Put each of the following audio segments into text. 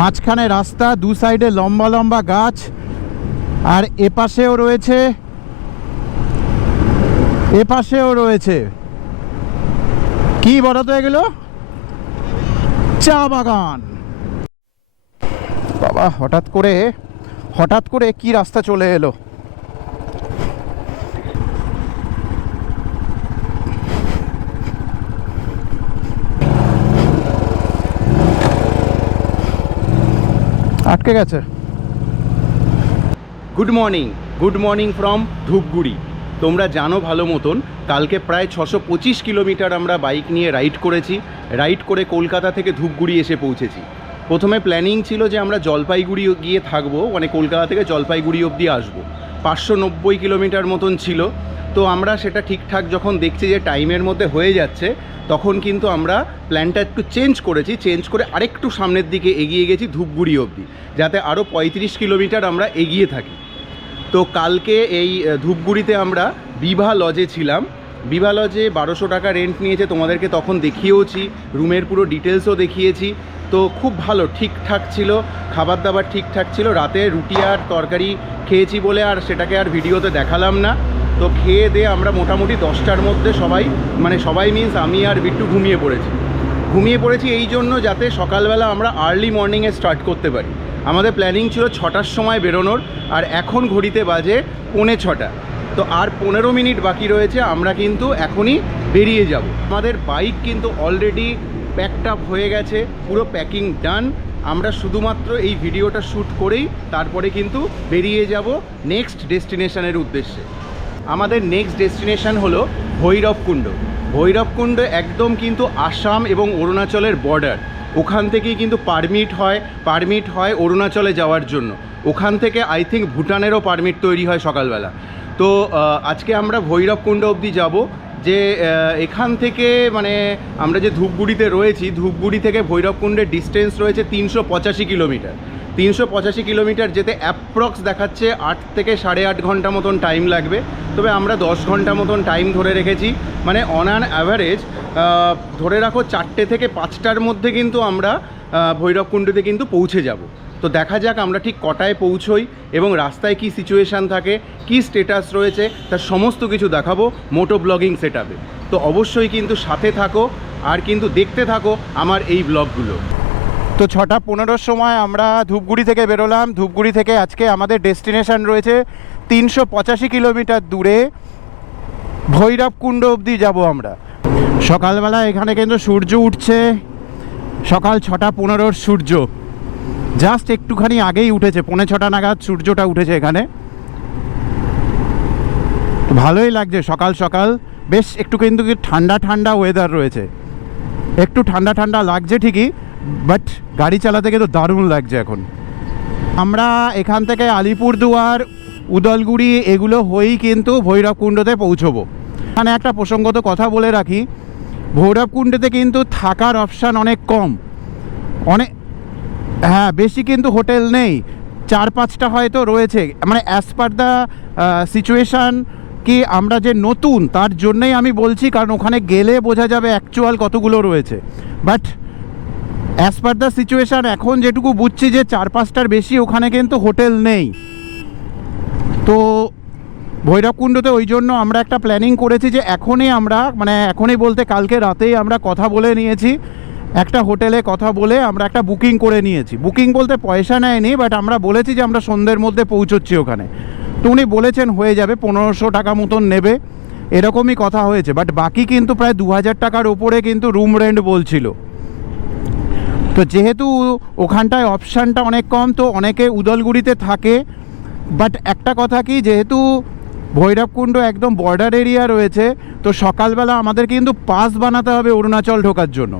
মাঝখানে রাস্তা, দু সাইডে লম্বা লম্বা গাছ, আর এপাশেও রয়েছে কি বলতো এগুলো, চা বাগান। বাবা, হঠাৎ করে কি রাস্তা চলে এলো। আটকে গেছে। Good morning from Dhupguri. তোমরা জানো ভালো মতন কালকে প্রায় 625 কিলোমিটার আমরা বাইক নিয়ে রাইড করে কলকাতা থেকে ধূপগুড়ি এসে পৌঁছেছি। প্রথমে প্ল্যানিং ছিল যে আমরা জলপাইগুড়ি গিয়ে থাকবো, মানে কলকাতা থেকে জলপাইগুড়ি অবধি আসবো। 590 কিলোমিটার মতন ছিল। তো আমরা সেটা ঠিকঠাক যখন দেখছি যে টাইমের মধ্যে হয়ে যাচ্ছে, তখন কিন্তু আমরা প্ল্যানটা একটু চেঞ্জ করে আরেকটু সামনের দিকে এগিয়ে গেছি ধূপগুড়ি অবধি, যাতে আরও 35 কিলোমিটার আমরা এগিয়ে থাকি। তো কালকে এই ধূপগুড়িতে আমরা বিভা লজে ছিলাম। বিভা লজে 1200 টাকা রেন্ট নিয়েছে, তোমাদেরকে তখন দেখিয়েওছি, রুমের পুরো ডিটেলসও দেখিয়েছি। তো খুব ভালো, ঠিকঠাক ছিল, খাবার দাবার ঠিকঠাক ছিল। রাতে রুটি আর তরকারি খেয়েছি বলে আর সেটাকে আর ভিডিওতে দেখালাম না। তো খেয়ে দিয়ে আমরা মোটামুটি 10টার মধ্যে সবাই মিন্স আমি আর বিট্টু ঘুমিয়ে পড়েছি এই জন্য যাতে সকালবেলা আমরা আর্লি মর্নিংয়ে স্টার্ট করতে পারি। আমাদের প্ল্যানিং ছিল 6টার সময় বেরোনোর, আর এখন ঘড়িতে বাজে 6:45। তো আর 15 মিনিট বাকি রয়েছে, আমরা কিন্তু এখনই বেরিয়ে যাব। আমাদের বাইক কিন্তু অলরেডি প্যাকড আপ হয়ে গেছে, পুরো প্যাকিং ডান। আমরা শুধুমাত্র এই ভিডিওটা শ্যুট করেই তারপরে কিন্তু বেরিয়ে যাব নেক্সট ডেস্টিনেশনের উদ্দেশ্যে। আমাদের নেক্সট ডেস্টিনেশন হলো ভৈরবকুণ্ড একদম কিন্তু আসাম এবং অরুণাচলের বর্ডার। ওখান থেকেই কিন্তু পারমিট হয় অরুণাচলে যাওয়ার জন্য। ওখান থেকে আই থিঙ্ক ভুটানেরও পারমিট তৈরি হয় সকালবেলা। তো আজকে আমরা ভৈরবকুণ্ড অবধি যাব। যে এখান থেকে মানে আমরা যে ধূপগুড়িতে রয়েছি, ধূপগুড়ি থেকে ভৈরবকুণ্ডের ডিস্টেন্স রয়েছে 385 কিলোমিটার। 385 কিলোমিটার যেতে অ্যাপ্রক্স দেখাচ্ছে 8 থেকে 8.5 ঘন্টা মতন টাইম লাগবে। তবে আমরা 10 ঘন্টা মতন টাইম ধরে রেখেছি, মানে অন অ্যান অ্যাভারেজ ধরে রাখো 4টে থেকে 5টার মধ্যে কিন্তু আমরা ভৈরবকুণ্ডতে কিন্তু পৌঁছে যাব। তো দেখা যাক আমরা ঠিক কটায় পৌঁছোই এবং রাস্তায় কি সিচুয়েশান থাকে, কি স্টেটাস রয়েছে, তার সমস্ত কিছু দেখাবো মোটো ব্লগিং সেটআপে। তো অবশ্যই কিন্তু সাথে থাকো আর কিন্তু দেখতে থাকো আমার এই ব্লগগুলো। তো 6:15 সময় আমরা ধূপগুড়ি থেকে বেরোলাম। ধূপগুড়ি থেকে আজকে আমাদের ডেস্টিনেশন রয়েছে 385 কিলোমিটার দূরে ভৈরবকুণ্ড অবধি যাব আমরা। সকালবেলা এখানে কিন্তু সূর্য উঠছে, সকাল 6:15 সূর্য জাস্ট একটুখানি আগেই উঠেছে, 5:45 নাগাদ সূর্যটা উঠেছে এখানে। ভালোই লাগছে সকাল সকাল, বেশ একটু কিন্তু ঠান্ডা ওয়েদার রয়েছে, একটু ঠান্ডা লাগছে ঠিকই, বাট গাড়ি চালাতে কিন্তু দারুণ লাগছে এখন। আমরা এখান থেকে আলিপুরদুয়ার, উদলগুড়ি এগুলো হয়েই কিন্তু ভৈরবকুণ্ডতে পৌঁছবো। এখানে একটা প্রসঙ্গত কথা বলে রাখি, ভৈরবকুণ্ডতে কিন্তু থাকার অপশান অনেক কম, বেশি কিন্তু হোটেল নেই, 4-5টা হয়তো রয়েছে। মানে অ্যাজ পার দ্য সিচুয়েশান কি আমরা যে নতুন তার জন্যই আমি বলছি, কারণ ওখানে গেলে বোঝা যাবে অ্যাকচুয়াল কতগুলো রয়েছে। But as per the situation এখন যেটুকু বুঝছি যে 4-5টার বেশি ওখানে কিন্তু হোটেল নেই। তো ভৈরবকুণ্ডতে ওই জন্য আমরা একটা প্ল্যানিং করেছি যে এখনই বলতে কালকে রাতেই আমরা কথা বলে নিয়েছি, একটা হোটেলে কথা বলে আমরা একটা বুকিং করে নিয়েছি। বুকিং বলতে পয়সা নেয়নি, বাট আমরা বলেছি যে আমরা সন্ধ্যের মধ্যে পৌঁছচ্ছি ওখানে। তো উনি বলেছেন হয়ে যাবে, 1500 টাকা মতন নেবে, এরকমই কথা হয়েছে। বাট বাকি কিন্তু প্রায় 2000 টাকার ওপরে কিন্তু রুম রেন্ট বলছিল। তো যেহেতু ওখানটায় অপশানটা অনেক কম, তো অনেকে উদলগুড়িতে থাকে। বাট একটা কথা কি, যেহেতু ভৈরবকুণ্ড একদম বর্ডার এরিয়া রয়েছে, তো সকালবেলা আমাদের কিন্তু পাস বানাতে হবে অরুণাচল ঢোকার জন্য।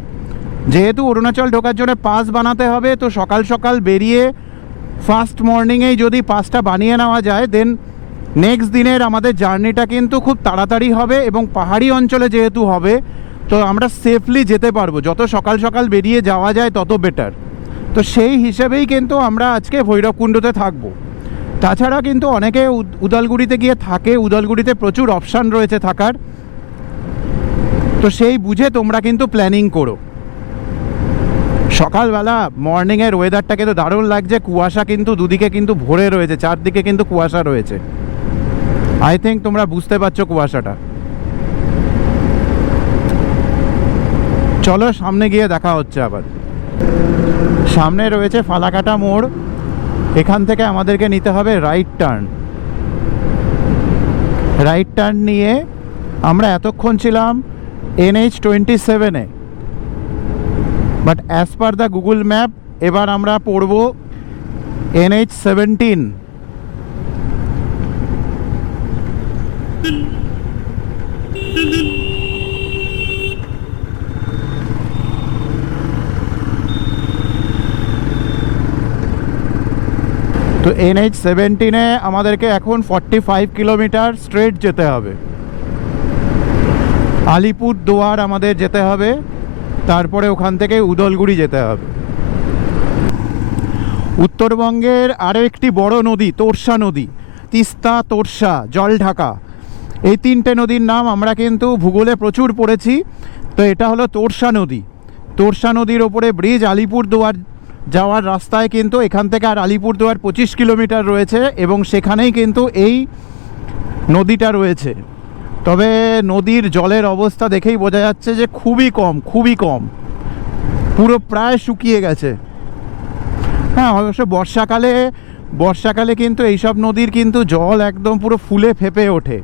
যেহেতু অরুণাচল ঢোকার জন্য পাস বানাতে হবে, তো সকাল সকাল বেরিয়ে ফার্স্ট মর্নিংয়েই যদি পাসটা বানিয়ে নেওয়া যায়, দেন নেক্সট দিনের আমাদের জার্নিটা কিন্তু খুব তাড়াতাড়ি হবে এবং পাহাড়ি অঞ্চলে যেহেতু হবে, তো আমরা সেফলি যেতে পারবো। যত সকাল সকাল বেরিয়ে যাওয়া যায় তত বেটার। তো সেই হিসেবেই কিন্তু আমরা আজকে ভৈরবকুণ্ডতে থাকবো। তাছাড়া কিন্তু অনেকে উদলগুড়িতে গিয়ে থাকে, উদলগুড়িতে প্রচুর অপশান রয়েছে থাকার, তো সেই বুঝে তোমরা কিন্তু প্ল্যানিং করো। সকালবেলা মর্নিংয়ের ওয়েদারটা কিন্তু দারুণ লাগছে, কুয়াশা কিন্তু দুদিকে কিন্তু ভরে রয়েছে, চারদিকে কিন্তু কুয়াশা রয়েছে। আই থিঙ্ক তোমরা বুঝতে পারছো কুয়াশাটা। চলো সামনে গিয়ে দেখা হচ্ছে আবার। সামনে রয়েছে ফালাকাটা মোড়, এখান থেকে আমাদেরকে নিতে হবে রাইট টার্ন। রাইট টার্ন নিয়ে আমরা এতক্ষণ ছিলাম NH-27-এ, but as per the Google map এবার আমরা পড়ব NH-17। তো NH-17-এ আমাদেরকে এখন 45 কিলোমিটার স্ট্রেট যেতে হবে। আলিপুরদুয়ার আমাদের যেতে হবে, তারপরে ওখান থেকে উদলগুড়ি যেতে হবে। উত্তরবঙ্গের আরও একটি বড় নদী তোর্ষা নদী, তিস্তা, তোর্ষা, জলঢাকা, এই তিনটে নদীর নাম আমরা কিন্তু ভূগোলে প্রচুর পড়েছি। তো এটা হলো তোর্ষা নদী। তোর্ষা নদীর ওপরে ব্রিজ, আলিপুরদুয়ার যাওয়ার রাস্তায় কিন্তু এখান থেকে আর আলিপুরদুয়ার 25 কিলোমিটার রয়েছে এবং সেখানেই কিন্তু এই নদীটা রয়েছে। তবে নদীর জলের অবস্থা দেখেই বোঝা যাচ্ছে যে খুবই কম, খুবই কম, পুরো প্রায় শুকিয়ে গেছে। হ্যাঁ, অবশ্য বর্ষাকালে কিন্তু এইসব নদীর কিন্তু জল একদম পুরো ফুলে ফেঁপে ওঠে,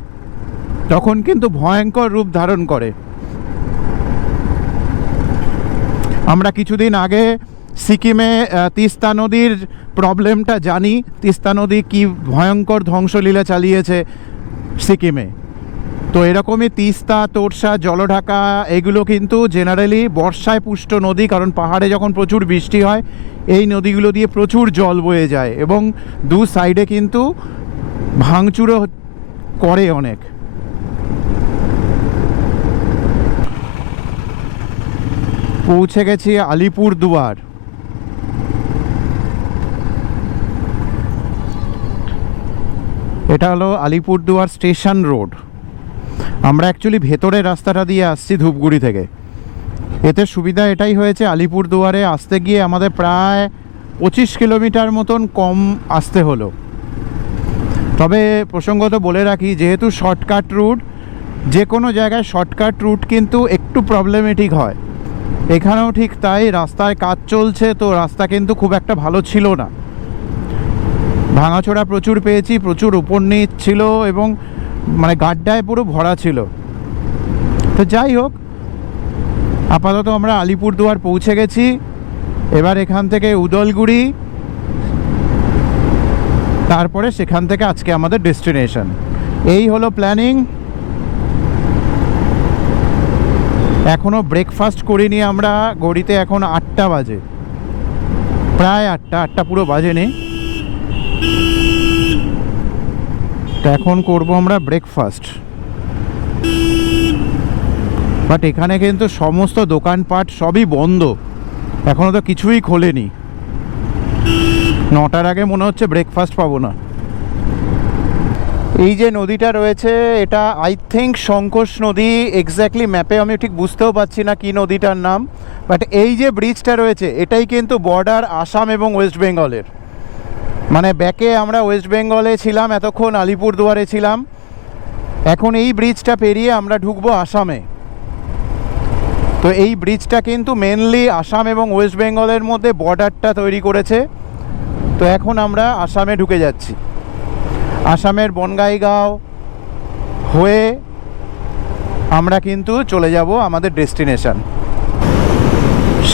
তখন কিন্তু ভয়ঙ্কর রূপ ধারণ করে। আমরা কিছুদিন আগে সিকিমে তিস্তা নদীর প্রবলেমটা জানি, তিস্তা নদী কী ভয়ঙ্কর ধ্বংসলীলা চালিয়েছে সিকিমে। তো এরকমই তিস্তা, তোর্ষা, জলঢাকা এগুলো কিন্তু জেনারেলি বর্ষায় পুষ্ট নদী, কারণ পাহাড়ে যখন প্রচুর বৃষ্টি হয় এই নদীগুলো দিয়ে প্রচুর জল বয়ে যায় এবং দু সাইডে কিন্তু ভাঙচুরও করে অনেক। পৌঁছে গেছি আলিপুরদুয়ার। এটা হলো আলিপুরদুয়ার স্টেশন রোড। আমরা অ্যাকচুয়ালি ভেতরের রাস্তাটা দিয়ে আসছি ধূপগুড়ি থেকে। এতে সুবিধা এটাই হয়েছে, আলিপুরদুয়ারে আসতে গিয়ে আমাদের প্রায় 25 কিলোমিটার মতন কম আসতে হলো। তবে প্রসঙ্গত বলে রাখি, যেহেতু শর্টকাট রুট, যে কোনো জায়গায় শর্টকাট রুট কিন্তু একটু প্রবলেমেটিক হয়। এখানেও ঠিক তাই, রাস্তায় কাজ চলছে, তো রাস্তা কিন্তু খুব একটা ভালো ছিল না, ভাঙাচোরা প্রচুর পেয়েছি, প্রচুর উপর নিচ ছিল এবং মানে গাড্ডায় পুরো ভরা ছিল। তো যাই হোক, আপাতত আমরা আলিপুরদুয়ার পৌঁছে গেছি। এবার এখান থেকে উদলগুড়ি, তারপরে সেখান থেকে আজকে আমাদের ডেস্টিনেশন। এই হলো প্ল্যানিং। এখনও ব্রেকফাস্ট করিনি আমরা, ঘড়িতে এখন 8টা বাজে, প্রায় 8টা পুরো বাজেনি। তো এখন করবো আমরা ব্রেকফাস্ট। বাট এখানে কিন্তু সমস্ত দোকানপাট সবই বন্ধ, এখনও তো কিছুই খোলেনি। 9টার আগে মনে হচ্ছে ব্রেকফাস্ট পাবো না। এই যে নদীটা রয়েছে এটা আই থিঙ্ক শঙ্কোষ নদী, এক্স্যাক্টলি ম্যাপে আমি ঠিক বুঝতেও পারছি না কি নদীটার নাম। বাট এই যে ব্রিজটা রয়েছে এটাই কিন্তু বর্ডার আসাম এবং ওয়েস্ট বেঙ্গলের। মানে ব্যাকে আমরা ওয়েস্ট বেঙ্গলে ছিলাম, এতক্ষণ আলিপুরদুয়ারে ছিলাম, এখন এই ব্রিজটা পেরিয়ে আমরা ঢুকবো আসামে। তো এই ব্রিজটা কিন্তু মেনলি আসাম এবং ওয়েস্ট বেঙ্গলের মধ্যে বর্ডারটা তৈরি করেছে। তো এখন আমরা আসামে ঢুকে যাচ্ছি। আসামের বনগাইগাঁও হয়ে আমরা কিন্তু চলে যাব আমাদের ডেস্টিনেশন।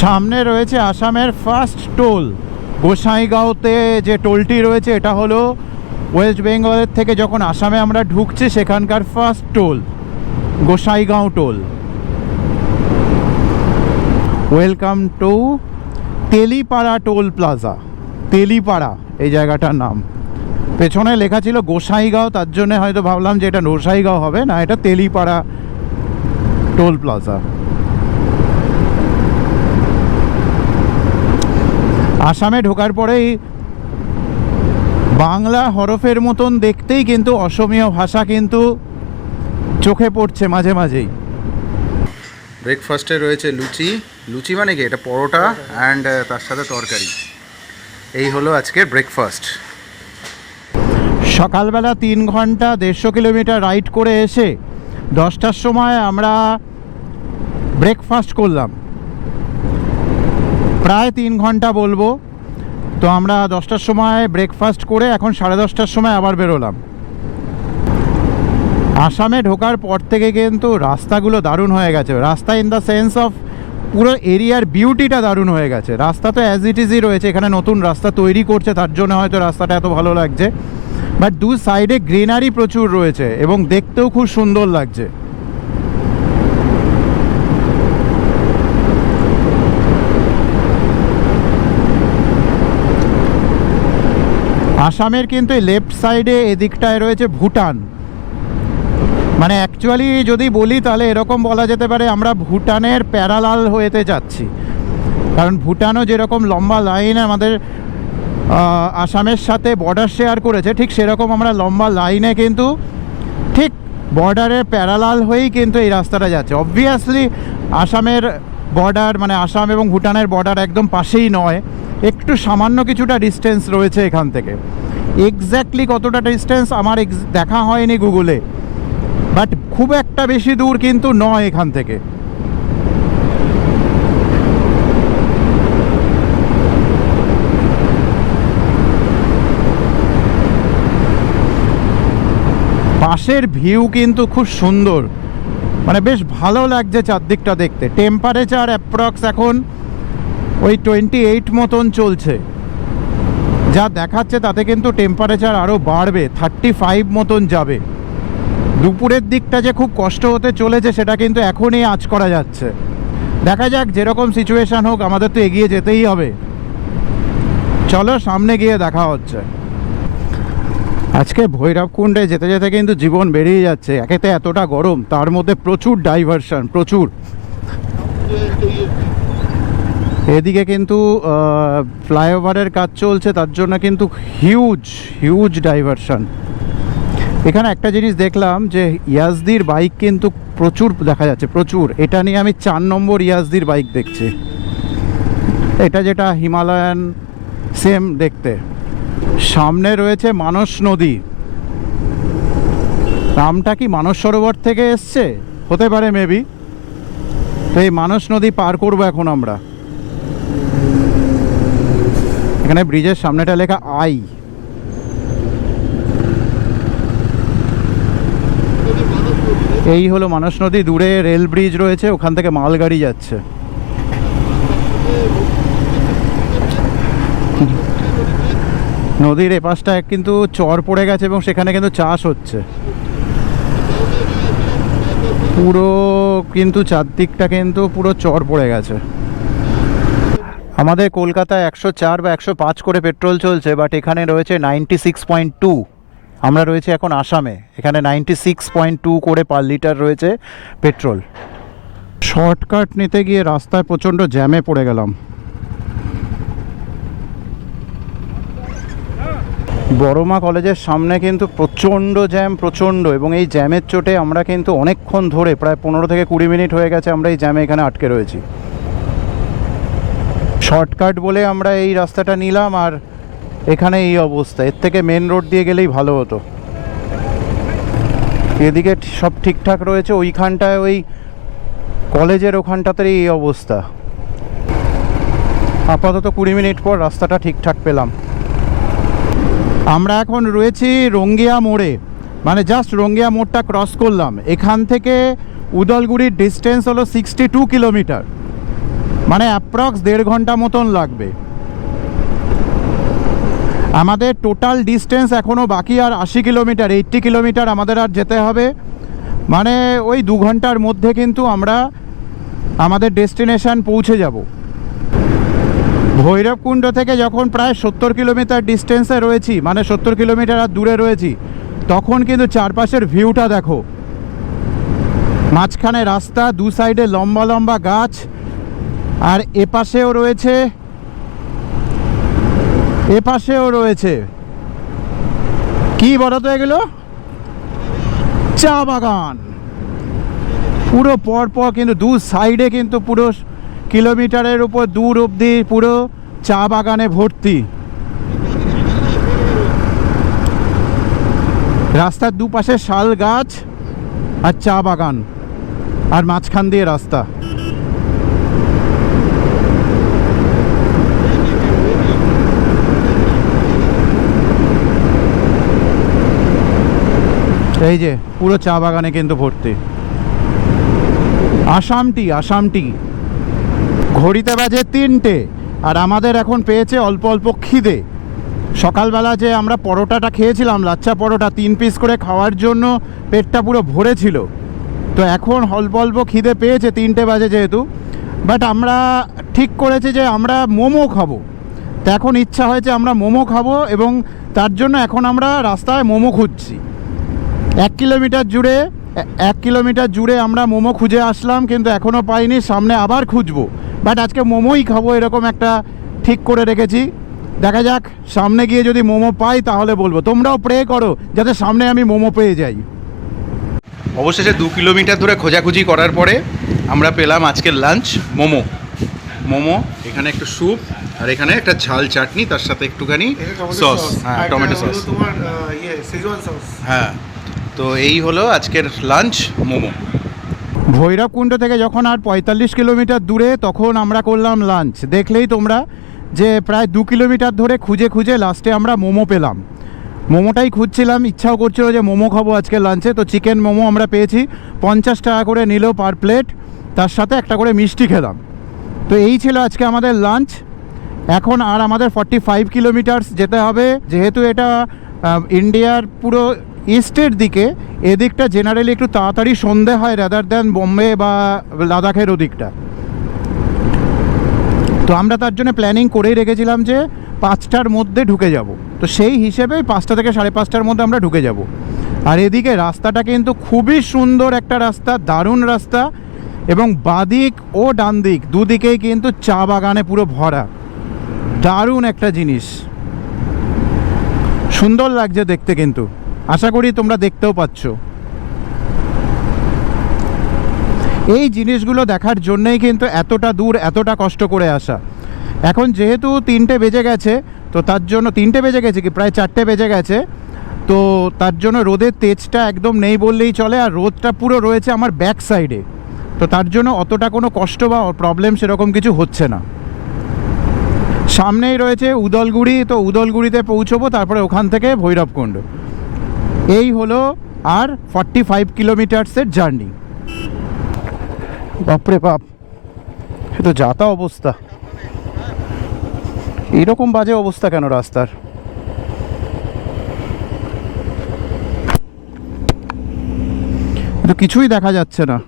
সামনে রয়েছে আসামের ফার্স্ট টোল, গোসাইগাঁওতে যে টোলটি রয়েছে এটা হলো ওয়েস্ট বেঙ্গলের থেকে যখন আসামে আমরা ঢুকছি সেখানকার first toll, Gossaigaon toll. Welcome to Telipara toll plaza. Telipara এই জায়গাটার নাম, পেছনে লেখা ছিল গোসাইগাঁও, তার জন্য হয়তো ভাবলাম যে এটা গোসাইগাঁও হবে, না এটা তেলিপাড়া টোল প্লাজা। আসামে ঢোকার পরেই বাংলা হরফের মতন দেখতেই কিন্তু অসমীয় ভাষা কিন্তু চোখে পড়ছে মাঝে মাঝেই। ব্রেকফাস্টে রয়েছে লুচি, লুচি মানে কি, এটা পরোটা অ্যান্ড তার সাথে তরকারি। এই হলো আজকের ব্রেকফাস্ট। সকালবেলা 3 ঘন্টা 150 কিলোমিটার রাইড করে এসে 10টার সময় আমরা ব্রেকফাস্ট করলাম। প্রায় 3 ঘন্টা বলবো। তো আমরা 10টার সময় ব্রেকফাস্ট করে এখন 10:30টার সময় আবার বেরোলাম। আসামে ঢোকার পর থেকে কিন্তু রাস্তাগুলো দারুণ হয়ে গেছে। রাস্তা ইন দ্য সেন্স অফ পুরো এরিয়ার বিউটিটা দারুণ হয়ে গেছে। রাস্তা তো অ্যাজ ইট ইজই রয়েছে, এখানে নতুন রাস্তা তৈরি করছে, তার জন্য হয়তো রাস্তাটা এত ভালো লাগছে। বাট দু সাইডে গ্রিনারি প্রচুর রয়েছে এবং দেখতেও খুব সুন্দর লাগছে। আসামের কিন্তু লেফট সাইডে এদিকটায় রয়েছে ভুটান। মানে অ্যাকচুয়ালি যদি বলি তাহলে এরকম বলা যেতে পারে আমরা ভুটানের প্যারালাল হয়েতে যাচ্ছি। কারণ ভুটানও যেরকম লম্বা লাইন আমাদের আসামের সাথে বর্ডার শেয়ার করেছে, ঠিক সেরকম আমরা লম্বা লাইনে কিন্তু ঠিক বর্ডারের প্যারালাল হয়েই কিন্তু এই রাস্তাটা যাচ্ছে। অবভিয়াসলি আসামের বর্ডার মানে আসাম এবং ভুটানের বর্ডার একদম পাশেই নয়, একটু সামান্য কিছুটা ডিস্টেন্স রয়েছে এখান থেকে। এক্স্যাক্টলি কতটা ডিস্টেন্স আমার দেখা হয়নি গুগলে, বাট খুব একটা বেশি দূর কিন্তু নয় এখান থেকে। পাশের ভিউ কিন্তু খুব সুন্দর, মানে বেশ ভালো লাগছে চারদিকটা দেখতে। টেম্পারেচার অ্যাপ্রক্স এখন ওই 28 মতন চলছে, যা দেখাচ্ছে তাতে কিন্তু টেম্পারেচার আরও বাড়বে, 35 মতন যাবে। দুপুরের দিকটা যে খুব কষ্ট হতে চলেছে সেটা কিন্তু এখনই আঁচ করা যাচ্ছে। দেখা যাক, যেরকম সিচুয়েশান হোক আমাদের তো এগিয়ে যেতেই হবে। চলো সামনে গিয়ে দেখা হচ্ছে। আজকে ভৈরবকুণ্ডে যেতে যেতে কিন্তু জীবন বেরিয়ে যাচ্ছে। একেতে এতটা গরম, তার মধ্যে প্রচুর ডাইভারশন, প্রচুর। এদিকে কিন্তু ফ্লাইওভারের কাজ চলছে, তার জন্য কিন্তু হিউজ ডাইভারশন। এখানে একটা জিনিস দেখলাম যে ইয়াজদির বাইক কিন্তু প্রচুর দেখা যাচ্ছে, প্রচুর। এটা নিয়ে আমি 4 নম্বর ইয়াজদির বাইক দেখছি। এটা যেটা হিমালয়ান সেম দেখতে। সামনে রয়েছে মানস নদী। নামটা কি মানস সরোবর থেকে এসছে হতে পারে মেবি। তো এই মানস নদী পার করবো এখন আমরা। এখানে ব্রিজের সামনেটা লেখা আই। এই হলো মানস নদী। দূরে রেল ব্রিজ রয়েছে, ওখান থেকে মালগাড়ি যাচ্ছে। নদীর এপাশটা কিন্তু চর পড়ে গেছে এবং সেখানে কিন্তু চাষ হচ্ছে পুরো, কিন্তু চারদিকটা কিন্তু পুরো চর পড়ে গেছে। আমাদের কলকাতায় 104 বা 105 করে পেট্রোল চলছে, বাট এখানে রয়েছে 96.2। আমরা রয়েছে এখন আসামে, এখানে 96.2 করে পার লিটার রয়েছে পেট্রোল। শর্টকাট নিতে গিয়ে রাস্তায় প্রচণ্ড জ্যামে পড়ে গেলাম। বড়মা কলেজের সামনে কিন্তু প্রচণ্ড জ্যাম, প্রচণ্ড। এবং এই জ্যামের চোটে আমরা কিন্তু অনেকক্ষণ ধরে, প্রায় 15 থেকে 20 মিনিট হয়ে গেছে আমরা এই জ্যামে এখানে আটকে রয়েছি। শর্টকাট বলে আমরা এই রাস্তাটা নিলাম, আর এখানে এই অবস্থা। এর থেকে মেন রোড দিয়ে গেলেই ভালো হতো। এদিকে সব ঠিকঠাক রয়েছে, ওইখানটায় ওই কলেজের ওখানটাতে এই অবস্থা। আপাতত 20 মিনিট পর রাস্তাটা ঠিকঠাক পেলাম। আমরা এখন রয়েছি রঙ্গিয়া মোড়ে, মানে জাস্ট রঙ্গিয়া মোড়টা ক্রস করলাম। এখান থেকে উদলগুড়ির ডিস্টেন্স হলো 62 কিলোমিটার, মানে অ্যাপ্রক্স 1.5 ঘন্টা মতন লাগবে। আমাদের টোটাল ডিস্টেন্স এখনও বাকি আর 80 কিলোমিটার, 80 কিলোমিটার আমাদের আর যেতে হবে। মানে ওই 2 ঘন্টার মধ্যে কিন্তু আমরা আমাদের ডেস্টিনেশন পৌঁছে যাব। ভৈরবকুণ্ড থেকে যখন প্রায় 70 কিলোমিটার ডিস্টেন্সে রয়েছি, মানে 70 কিলোমিটার আর দূরে রয়েছি, তখন কিন্তু চারপাশের ভিউটা দেখো। মাঝখানে রাস্তা, দু সাইডে লম্বা লম্বা গাছ, আর এপাশেও রয়েছে কি বলো তো এগুলো, চা বাগান। পুরো পরপর কিন্তু দু সাইডে কিন্তু পুরো কিলোমিটারের উপর দূর অবধি পুরো চা বাগানে ভর্তি। রাস্তার দুপাশে শাল গাছ আর চা বাগান, আর মাঝখান দিয়ে রাস্তা। এই যে পুরো চা বাগানে কিন্তু ভর্তি। আসাম টি। ঘড়িতে বাজে 3টে, আর আমাদের এখন পেয়েছে অল্প অল্প খিদে। সকালবেলা যে আমরা পরোটাটা খেয়েছিলাম, লাচ্চা পরোটা 3 পিস করে খাওয়ার জন্য পেটটা পুরো ভরে ছিল। তো এখন অল্প অল্প খিদে পেয়েছে, 3টে বাজে যেহেতু। বাট আমরা ঠিক করেছি যে আমরা মোমো খাবো। তো এখন ইচ্ছা হয়েছে আমরা মোমো খাবো, এবং তার জন্য এখন আমরা রাস্তায় মোমো খুঁজছি। 1 কিলোমিটার জুড়ে আমরা মোমো খুঁজে আসলাম, কিন্তু এখনও পাইনি। সামনে আবার খুঁজবো, বাট আজকে মোমোই খাবো এরকম একটা ঠিক করে রেখেছি। দেখা যাক, সামনে গিয়ে যদি মোমো পাই তাহলে বলবো। তোমরাও প্রে করো যাতে সামনে আমি মোমো পেয়ে যাই। অবশেষে 2 কিলোমিটার ধরে খোঁজাখুঁজি করার পরে আমরা পেলাম আজকের লাঞ্চ মোমো। এখানে একটু স্যুপ, আর এখানে একটা ঝাল চাটনি, তার সাথে একটুখানি সস, হ্যাঁ টমেটো সস, তোমার সেজওয়ান সস। হ্যাঁ। তো এই হলো আজকের লাঞ্চ, মোমো। ভৈরবকুণ্ড থেকে যখন আর 45 কিলোমিটার দূরে, তখন আমরা করলাম লাঞ্চ। দেখলেই তোমরা যে প্রায় 2 কিলোমিটার ধরে খুঁজে খুঁজে লাস্টে আমরা মোমো পেলাম। মোমোটাই খুঁজছিলাম, ইচ্ছাও করছিল যে মোমো খাবো আজকে লাঞ্চে। তো চিকেন মোমো আমরা পেয়েছি, 50 টাকা করে নিল পার প্লেট, তার সাথে একটা করে মিষ্টি খেলাম। তো এই ছিল আজকে আমাদের লাঞ্চ। এখন আর আমাদের 45 কিলোমিটারস যেতে হবে, যেহেতু এটা ইন্ডিয়ার পুরো ইস্টের দিকে। এদিকটা জেনারেলি একটু তাড়াতাড়ি সন্ধে হয় রাদার দ্যান বোম্বে বা লাদাখের ওদিকটা। তো আমরা তার জন্য প্ল্যানিং করেই রেখেছিলাম যে 5টার মধ্যে ঢুকে যাব। তো সেই হিসেবে 5টা থেকে 5:30টার মধ্যে আমরা ঢুকে যাব। আর এদিকে রাস্তাটা কিন্তু খুবই সুন্দর একটা রাস্তা, দারুণ রাস্তা, এবং বাদিক ও ডান দিক দুদিকেই কিন্তু চা বাগানে পুরো ভরা। দারুণ একটা জিনিস, সুন্দর লাগছে দেখতে। কিন্তু আশা করি তোমরা দেখতেও পাচ্ছ। এই জিনিসগুলো দেখার জন্যই কিন্তু এতটা দূর, এতটা কষ্ট করে আসা। এখন যেহেতু 3টে বেজে গেছে, তো তার জন্য 3টে বেজে গেছে কি প্রায় 4টে বেজে গেছে, তো তার জন্য রোদের তেজটা একদম নেই বললেই চলে। আর রোদটা পুরো রয়েছে আমার ব্যাক সাইডে, তো তার জন্য অতটা কোনো কষ্ট বা প্রবলেম সেরকম কিছু হচ্ছে না। সামনেই রয়েছে উদলগুড়ি, তো উদলগুড়িতে পৌঁছবো, তারপরে ওখান থেকে ভৈরবকুণ্ড। এই হলো আর 45 কিলোমিটার্সের জার্নি। বাপরে বাপ, এ তো যাতা অবস্থা। এইরকম বাজে অবস্থা কেন রাস্তার? তো কিছুই দেখা যাচ্ছে না।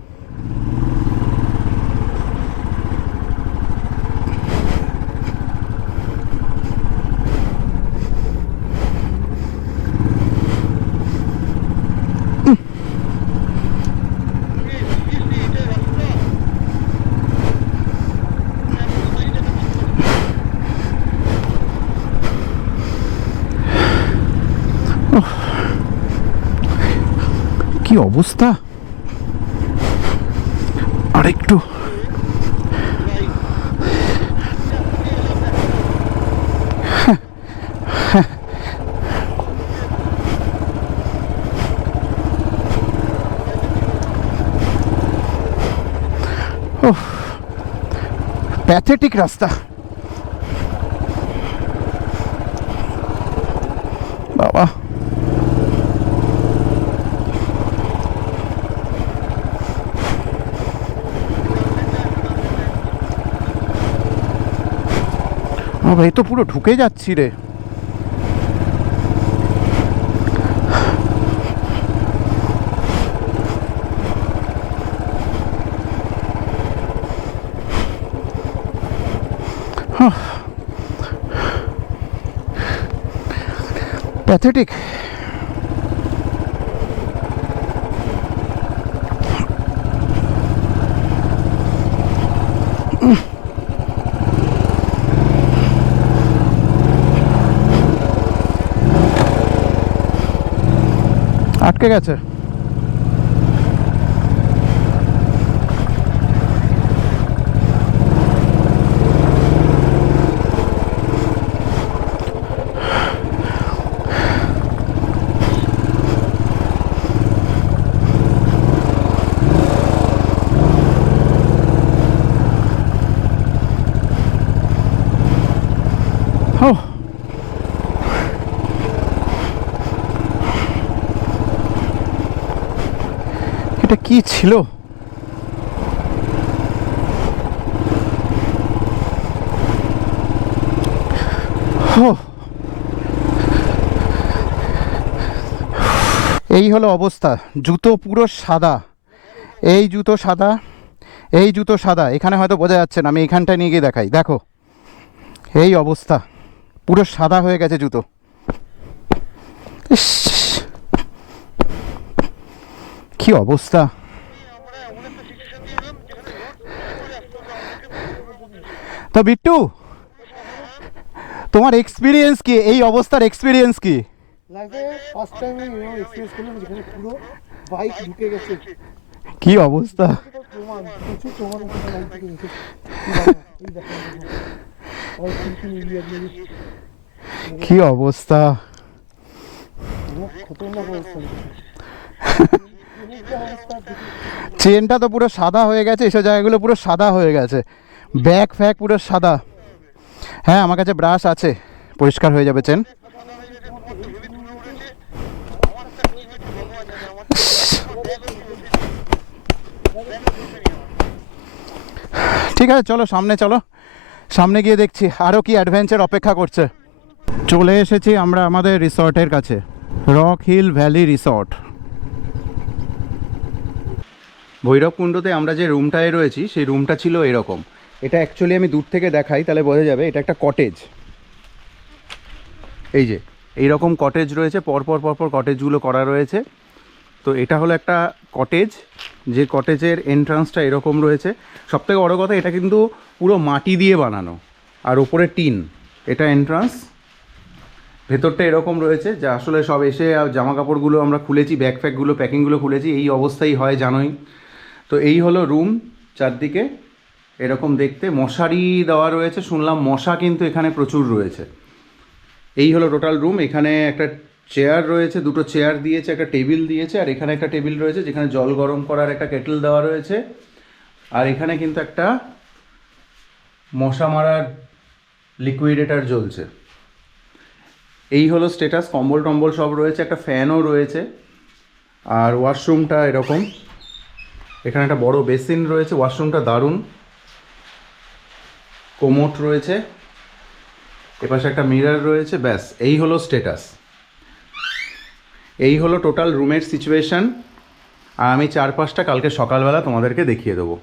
কি অবস্থা! আরেকটু প্যাথেটিক রাস্তা বাবা। ভাই তো পুরো ঢুকে যাচ্ছি রে। প্যাথেটিক। আটকে গেছে। ও এটা কি ছিল? এই হলো অবস্থা। জুতো পুরো সাদা, এই জুতো সাদা, এই জুতো সাদা। এখানে হয়তো বোঝা যাচ্ছে না, আমি এইখানটায় নিয়ে গিয়ে দেখাই। দেখো এই অবস্থা, পুরো সাদা হয়ে গেছে জুতো। ইস, কি অবস্থা! তো বিট্টু, তোমার এক্সপিরিয়েন্স কি, এই অবস্থার এক্সপিরিয়েন্স কি? লাইফে ফার্স্ট টাইম আমি এক্সপেরিয়েন্স করলাম যেখানে পুরো বাইক ঢুকে গেছে। কি অবস্থা! প্রমাণ, প্রচুর প্রমাণ ওখানে বাইক ঢুকে গেছে। এই দেখো অল থিঙ্কিং এরিয়া দিয়ে কি অবস্থা! খতরনাক অবস্থা। চেনটা তো পুরো সাদা হয়ে গেছে, এসব জায়গাগুলো পুরো সাদা হয়ে গেছে, ব্যাগ ফ্যাগ পুরো সাদা। হ্যাঁ, আমার কাছে ব্রাশ আছে, পরিষ্কার হয়ে যাবে চেন। ঠিক আছে, চলো সামনে, চলো সামনে গিয়ে দেখছি আরও কি অ্যাডভেঞ্চার অপেক্ষা করছে। চলে এসেছি আমরা আমাদের রিসর্টের কাছে, রক হিল ভ্যালি রিসর্ট। ভৈরবকুণ্ডতে আমরা যে রুমটায় রয়েছি সেই রুমটা ছিল এরকম। এটা অ্যাকচুয়ালি আমি দূর থেকে দেখাই তাহলে বোঝা যাবে, এটা একটা কটেজ। এই যে এইরকম কটেজ রয়েছে, পরপর পরপর কটেজগুলো করা রয়েছে। তো এটা হলো একটা কটেজ, যে কটেজের এন্ট্রান্সটা এরকম রয়েছে। সবথেকে বড় কথা, এটা কিন্তু পুরো মাটি দিয়ে বানানো আর ওপরে টিন। এটা এন্ট্রান্স, ভেতরটা এরকম রয়েছে। যা আসলে সব এসে জামা কাপড়গুলো আমরা খুলেছি, ব্যাগ ফ্যাগগুলো প্যাকিংগুলো খুলেছি, এই অবস্থাই হয় জানোই। তো এই হলো রুম, চারদিকে এরকম দেখতে। মশারি দেওয়া রয়েছে, শুনলাম মশা কিন্তু এখানে প্রচুর রয়েছে। এই হলো টোটাল রুম। এখানে একটা চেয়ার রয়েছে, দুটো চেয়ার দিয়েছে, একটা টেবিল দিয়েছে, আর এখানে একটা টেবিল রয়েছে যেখানে জল গরম করার একটা কেটল দেওয়া রয়েছে। আর এখানে কিন্তু একটা মশা মারার লিকুইডেটার জ্বলছে। এই হলো স্ট্যাটাস। কম্বল টম্বল সব রয়েছে, একটা ফ্যানও রয়েছে। আর ওয়াশরুমটা এরকম, এখানে একটা বড় বেসিন রয়েছে। ওয়াশরুমটা দারুণ, কোমোট রয়েছে, এপাশে একটা মিরর রয়েছে। ব্যাস, এই হলো স্ট্যাটাস। এই হলো টোটাল রুমের সিচুয়েশান। আর আমি চারপাশটা কালকে সকালবেলা তোমাদেরকে দেখিয়ে দেবো।